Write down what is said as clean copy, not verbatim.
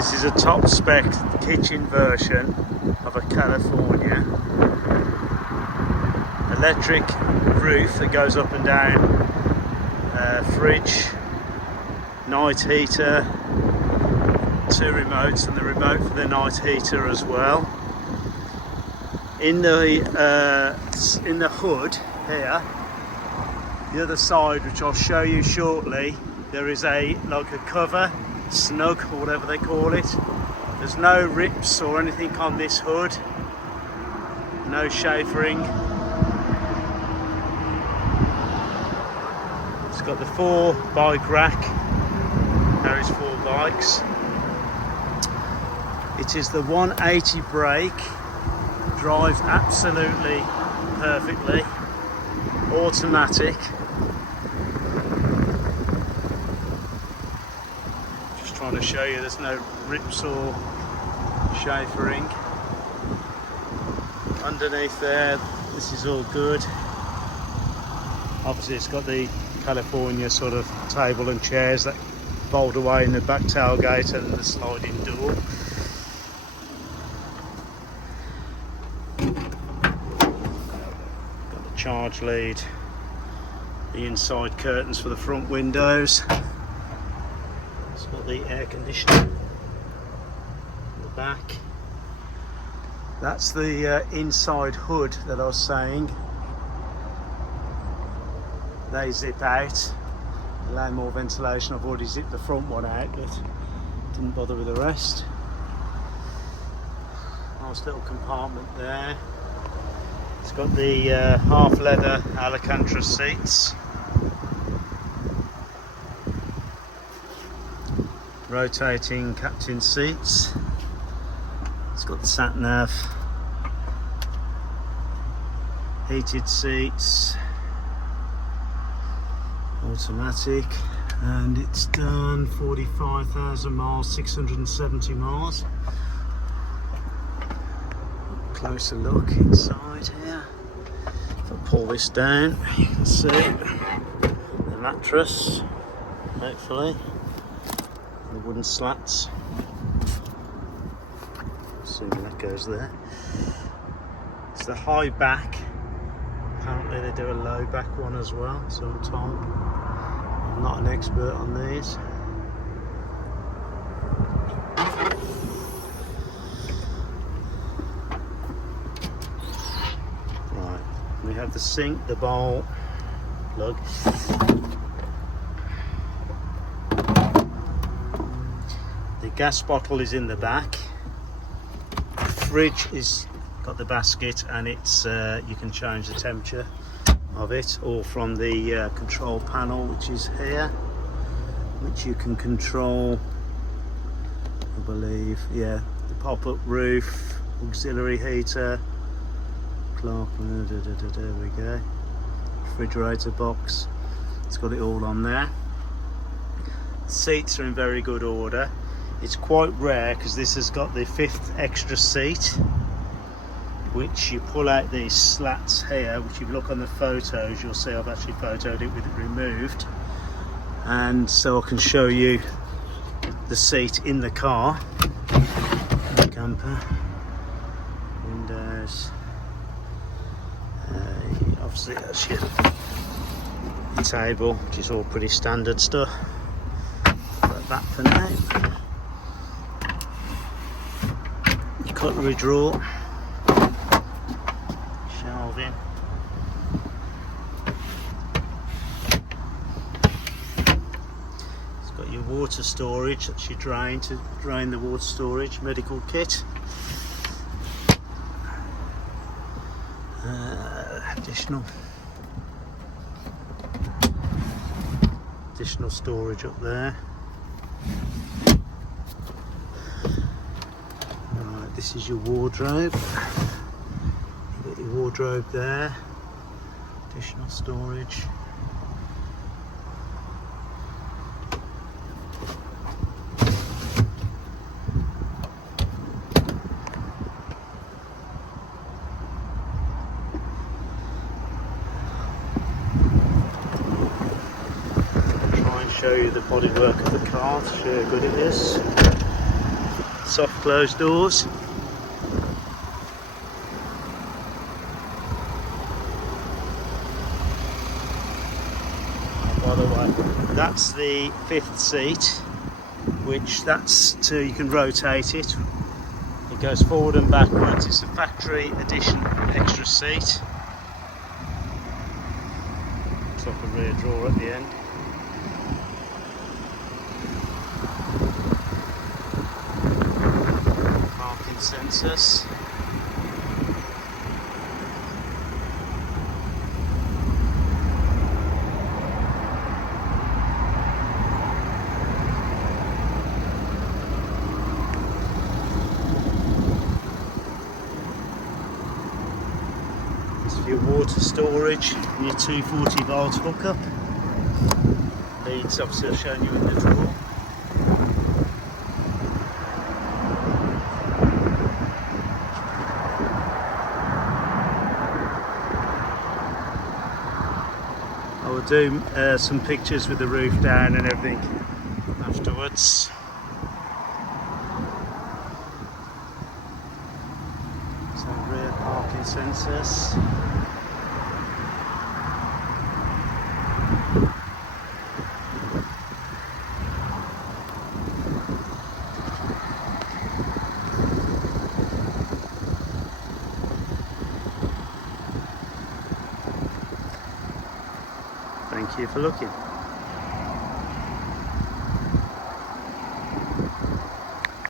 This is a top spec kitchen version of a California. Electric roof that goes up and down, fridge, night heater, 2 remotes and the remote for the night heater as well. In the hood here, the other side, which I'll show you shortly, there is like a cover, snug or whatever they call it. There's no rips or anything on this hood, no chamfering. It's got the 4 bike rack, carries 4 bikes. It is the 180 brake, drives absolutely perfectly, automatic. Just trying to show you there's no rips or chamfering. Underneath there, this is all good. Obviously it's got the California sort of table and chairs that fold away in the back tailgate and the sliding door. Got the charge lead, the inside curtains for the front windows. It's got the air conditioning in the back. That's the inside hood that I was saying. They zip out, allow more ventilation. I've already zipped the front one out, but didn't bother with the rest. Nice little compartment there. It's got the half leather Alcantara seats. Rotating captain seats. It's got the sat nav. Heated seats. Automatic, and it's done 45,000 miles, 670 miles. Closer look inside here. If I pull this down, you can see the mattress, hopefully, the wooden slats. Assuming that goes there. It's the high back. Apparently they do a low back one as well, so I'm told. I'm not an expert on these. Right, we have the sink, the bowl, plug. The gas bottle is in the back. The fridge is got the basket, and it's you can change the temperature of it, or from the control panel, which is here, which you can control, I believe. Yeah, the pop-up roof, auxiliary heater, clock, there we go, refrigerator box. It's got it all on there. Seats are in very good order. It's quite rare because this has got the 5th extra seat, which you pull out these slats here, which if you look on the photos you'll see I've actually photoed it with it removed, and so I can show you the seat in the car, the camper, windows, obviously that's your table, which is all pretty standard stuff. Put that for now. Your cutlery drawer, shelving. It's got your water storage, that's your drain to drain the water storage, medical kit. Additional storage up there. Right, this is your wardrobe. You've got your wardrobe there. Additional storage. Show you the bodywork of the car to show how good it is. soft closed doors. And by the way, that's the 5th seat, which you can rotate it. It goes forward and backwards. It's a factory edition extra seat. Looks like a rear drawer at the end. Parking sensors. This is your water storage and your 240 volt hookup. Leads obviously I've shown you in the drawer. I will do some pictures with the roof down and everything afterwards. So rear parking sensors. Thank you for looking.